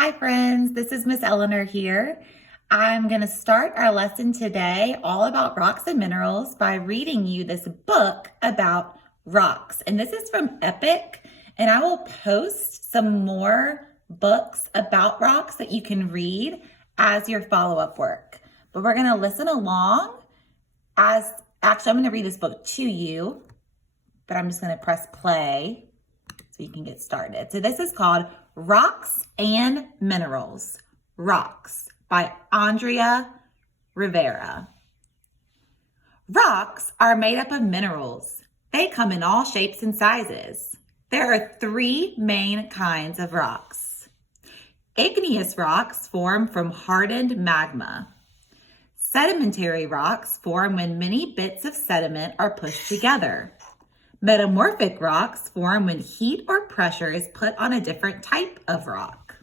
Hi friends, this is Miss Eleanor here. I'm going to start our lesson today all about rocks and minerals by reading you this book about rocks. And this is from Epic, and I will post some more books about rocks that you can read as your follow-up work. But we're going to listen along I'm going to read this book to you, but I'm just going to press play so you can get started. So this is called Rocks and Minerals, Rocks by Andrea Rivera. Rocks are made up of minerals. They come in all shapes and sizes. There are three main kinds of rocks. Igneous rocks form from hardened magma. Sedimentary rocks form when many bits of sediment are pushed together. Metamorphic rocks form when heat or pressure is put on a different type of rock.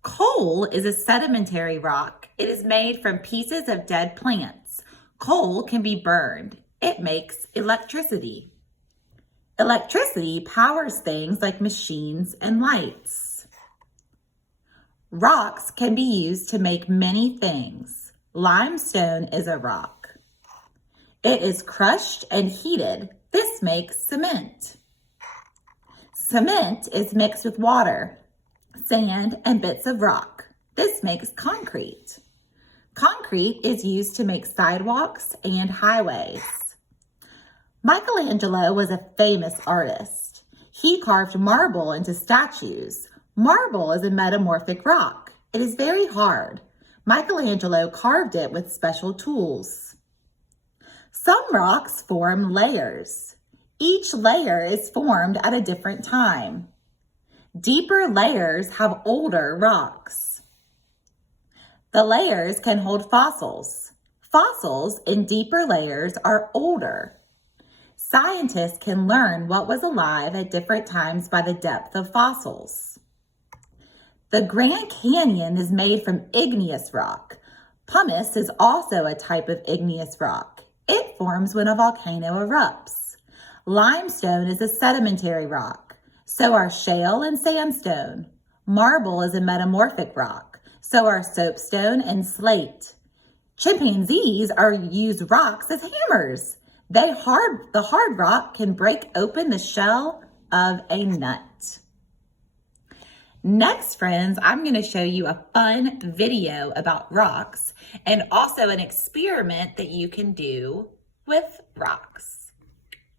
Coal is a sedimentary rock. It is made from pieces of dead plants. Coal can be burned. It makes electricity. Electricity powers things like machines and lights. Rocks can be used to make many things. Limestone is a rock. It is crushed and heated. This makes cement. Cement is mixed with water, sand, and bits of rock. This makes concrete. Concrete is used to make sidewalks and highways. Michelangelo was a famous artist. He carved marble into statues. Marble is a metamorphic rock. It is very hard. Michelangelo carved it with special tools. Some rocks form layers. Each layer is formed at a different time. Deeper layers have older rocks. The layers can hold fossils. Fossils in deeper layers are older. Scientists can learn what was alive at different times by the depth of fossils. The Grand Canyon is made from igneous rock. Pumice is also a type of igneous rock. It forms when a volcano erupts. Limestone is a sedimentary rock. So are shale and sandstone. Marble is a metamorphic rock. So are soapstone and slate. Chimpanzees use rocks as hammers. The hard rock can break open the shell of a nut. Next, friends, I'm going to show you a fun video about rocks and also an experiment that you can do with rocks.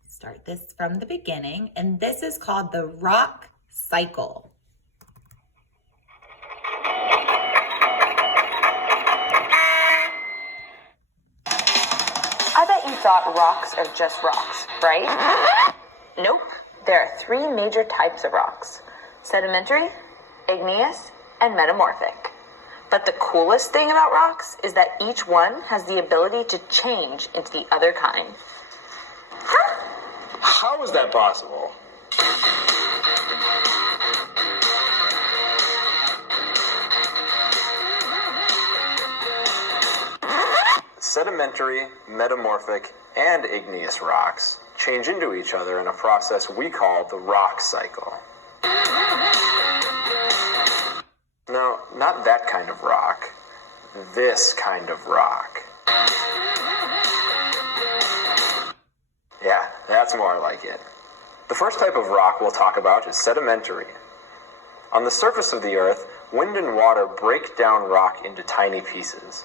Start this from the beginning, and this is called the rock cycle. I bet you thought rocks are just rocks, right? Nope. There are three major types of rocks: sedimentary, igneous, and metamorphic. But the coolest thing about rocks is that each one has the ability to change into the other kind. How is that possible? Sedimentary, metamorphic, and igneous rocks change into each other in a process we call the rock cycle. No, not that kind of rock. This kind of rock. Yeah, that's more like it. The first type of rock we'll talk about is sedimentary. On the surface of the earth, wind and water break down rock into tiny pieces.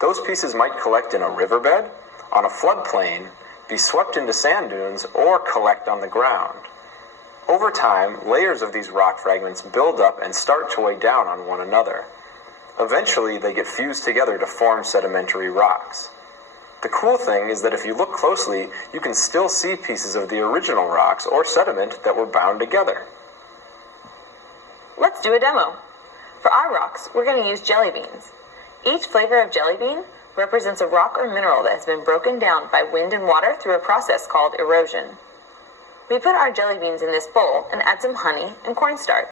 Those pieces might collect in a riverbed, on a floodplain, be swept into sand dunes, or collect on the ground. Over time, layers of these rock fragments build up and start to weigh down on one another. Eventually, they get fused together to form sedimentary rocks. The cool thing is that if you look closely, you can still see pieces of the original rocks or sediment that were bound together. Let's do a demo. For our rocks, we're going to use jelly beans. Each flavor of jelly bean represents a rock or mineral that has been broken down by wind and water through a process called erosion. We put our jelly beans in this bowl and add some honey and cornstarch.